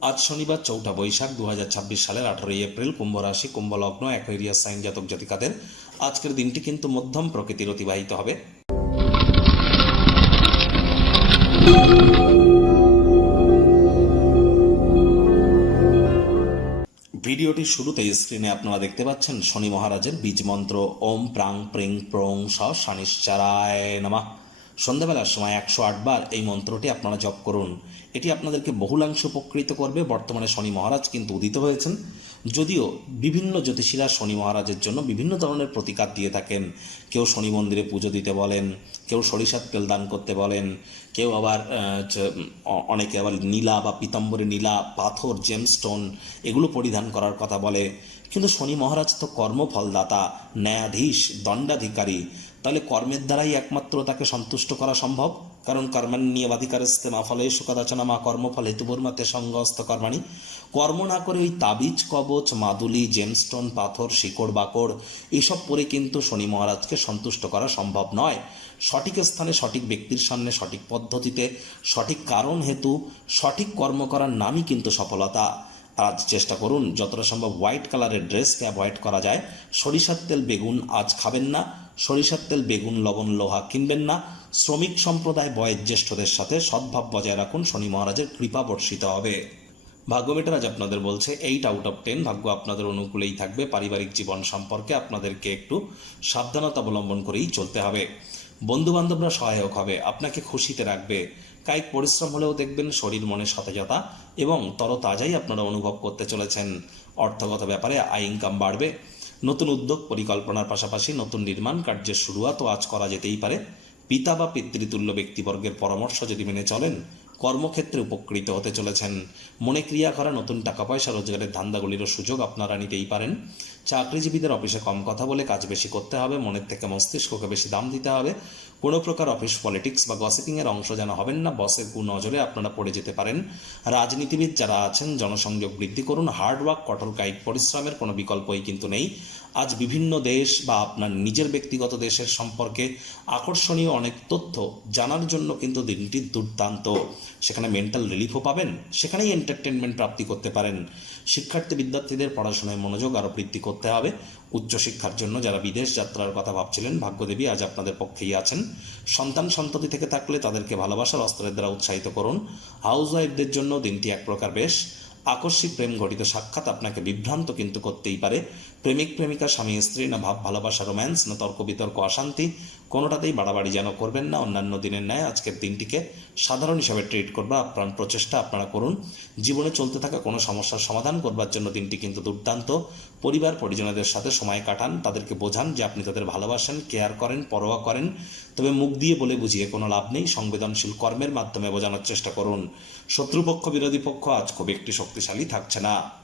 আজ শনিবার 4 বৈশাখ 2026 সালের 18 এপ্রিল, কুম্ভ রাশি, কুম্ভ লগ্ন, অ্যাকোয়ারিয়াস সাইন জাতক জাতিকাদের আজকের দিনটি কিন্তু মধ্যম প্রকৃতির অতিবাহিত হবে। ভিডিওটির শুরুতেই স্ক্রিনে আপনারা দেখতে পাচ্ছেন শনি মহারাজের বীজ মন্ত্র ওম প্রাং প্রিং প্রং স শনিশ্চারায় নমঃ। সন্ধ্যাবেলার সময় 108 বার এই মন্ত্রটি আপনারা জপ করুন। এটি আপনাদেরকে বহুলাংশ উপকৃত করবে। বর্তমানে শনি মহারাজ কিন্তু উদিত হয়েছেন, যদিও বিভিন্ন জ্যোতিষীরা শনি মহারাজের জন্য বিভিন্ন ধরনের প্রতিকার দিয়ে থাকেন। কেউ শনি মন্দিরে পুজো দিতে বলেন, কেউ সরিষার তেল দান করতে বলেন, কেউ আবার অনেকে আবার নীলা বা পীতাম্বরী নীলা পাথর জেমস্টোন এগুলো পরিধান করার কথা বলে। কিন্তু শনি মহারাজ তো কর্মফলদাতা, ন্যায়াধীশ, দণ্ডাধিকারী। তাহলে কর্মের দ্বারাই একমাত্র তাকে সন্তুষ্ট করা সম্ভব। কারণ কর্মাণ্যেবাধিকারস্তে মা ফলেষু কদাচন মা কর্মফল হেতুর্মতে সঙ্গস্ত কর্মাণি। কর্ম না করে ওই তাবিজ, কবচ, মাদুলি, জেমস্টোন, পাথর, শিকড় বাকড় এসব পরে কিন্তু শনি মহারাজকে সন্তুষ্ট করা সম্ভব নয়। সঠিক স্থানে, সঠিক ব্যক্তির সামনে, সঠিক পদ্ধতিতে, সঠিক কারণ হেতু সঠিক কর্ম করার নামই কিন্তু সফলতা। আজ চেষ্টা করুন যতটা সম্ভব হোয়াইট কালারের ড্রেসকে অ্যাভয়েড করা যায়। সরিষার তেল বেগুন আজ খাবেন না। সরিষার তেল বেগুন লবণ লোহা কিনবেন না। শ্রমিক সম্প্রদায় বয়োজ্যেষ্ঠদের সাথে সদ্ভাব বজায় রাখুন, শনি মহারাজের কৃপা বর্ষিত হবে। ভাগ্য মিটার আজ আপনাদের বলছে 8 আউট অফ 10, ভাগ্য আপনাদের অনুকূলেই থাকবে। পারিবারিক জীবন সম্পর্কে আপনাদেরকে একটু সাবধানতা অবলম্বন করেই চলতে হবে। বন্ধুবান্ধবরা সহায়ক হবে, আপনাকে খুশিতে রাখবে। কায়িক পরিশ্রম হলেও দেখবেন শরীর মনে সতেজতা এবং তরতাজাই আপনারা অনুভব করতে চলেছেন। অর্থগত ব্যাপারে আয় ইনকাম বাড়বে। নতুন উদ্যোগ পরিকল্পনার পাশাপাশি নতুন নির্মাণ কার্যের শুরুয়াতও আজ করা যেতেই পারে। পিতা বা পিতৃতুল্য ব্যক্তিবর্গের পরামর্শ যদি মেনে চলেন, কর্মক্ষেত্রে উপকৃত হতে চলেছেন। মনে ক্রিয়া করা নতুন টাকা পয়সা রোজগারের ধান্দাগুলিরও সুযোগ আপনারা নিতেই পারেন। চাকরিজীবীদের অফিসে কম কথা বলে কাজ বেশি করতে হবে, মনের থেকে মস্তিষ্ককে বেশি দাম দিতে হবে। কোনো প্রকার অফিস পলিটিক্স বা গসিপিংয়ের অংশ যেন হবেন না, বসের কুনজরে আপনারা পড়ে যেতে পারেন। রাজনীতিবিদ যারা আছেন জনসংযোগ বৃদ্ধি করুন। হার্ডওয়ার্ক, কঠোর কায়িক পরিশ্রমের কোনো বিকল্পই কিন্তু নেই। আজ বিভিন্ন দেশ বা আপনার নিজের ব্যক্তিগত দেশের সম্পর্কে আকর্ষণীয় অনেক তথ্য জানার জন্য কিন্তু দিনটি দুর্দান্ত। সেখানে মেন্টাল রিলিফও পাবেন, সেখানেই এন্টারটেনমেন্ট প্রাপ্তি করতে পারেন। শিক্ষার্থী বিদ্যার্থীদের পড়াশোনায় মনোযোগ আরও বৃদ্ধি করতে হবে। উচ্চশিক্ষার জন্য যারা বিদেশ যাত্রার কথা ভাবছিলেন, ভাগ্যদেবী আজ আপনাদের পক্ষেই আছেন। সন্তান সন্ততি থেকে থাকলে তাদেরকে ভালোবাসার অস্ত্রের দ্বারা উৎসাহিত করুন। হাউসওয়াইফদের জন্য দিনটি এক প্রকার বেশ। আকস্মিক প্রেম ঘটিত সাক্ষাৎ আপনাকে বিভ্রান্ত কিন্তু করতেই পারে। প্রেমিক প্রেমিকা, স্বামী স্ত্রী, না ভাব ভালোবাসা রোম্যান্স, না তর্ক বিতর্ক অশান্তি, কোনোটাতেই বাড়াবাড়ি যেন করবেন না। অন্যান্য দিনের ন্যায় আজকের দিনটিকে সাধারণ হিসাবে ট্রিট করবা আপ্রাণ প্রচেষ্টা আপনারা করুন। জীবনে চলতে থাকা কোনো সমস্যার সমাধান করবার জন্য দিনটি কিন্তু দুর্দান্ত। পরিবার পরিজনদের সাথে সময় কাটান, তাদেরকে বোঝান যে আপনি তাদের ভালোবাসেন, কেয়ার করেন, পরোয়া করেন। তবে মুখ দিয়ে বলে বুঝিয়ে কোনো লাভ নেই। সংবেদনশীল কর্মের মাধ্যমে বোঝানোর চেষ্টা করুন। শত্রুপক্ষ বিরোধী পক্ষ আজ খুব একটি শক্তিশালী থাকছে না।